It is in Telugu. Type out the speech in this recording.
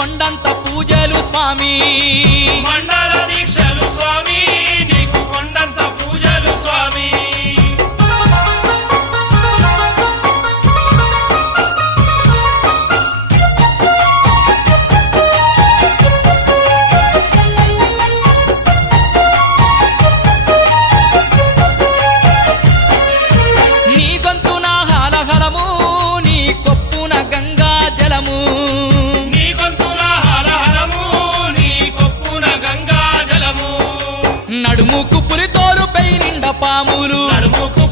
కొండంత పూజలు స్వామి మండల దీక్షలు స్వామి నీకు కొండంత పూజలు స్వామి నీ గొంతున హలహలము నీ కొప్పున గంగా జలము నీ గొంతున హరహరము నీ కొప్పున గంగా జలము నడుముకు పులితోలు పై నిండ పాములు నడుముకు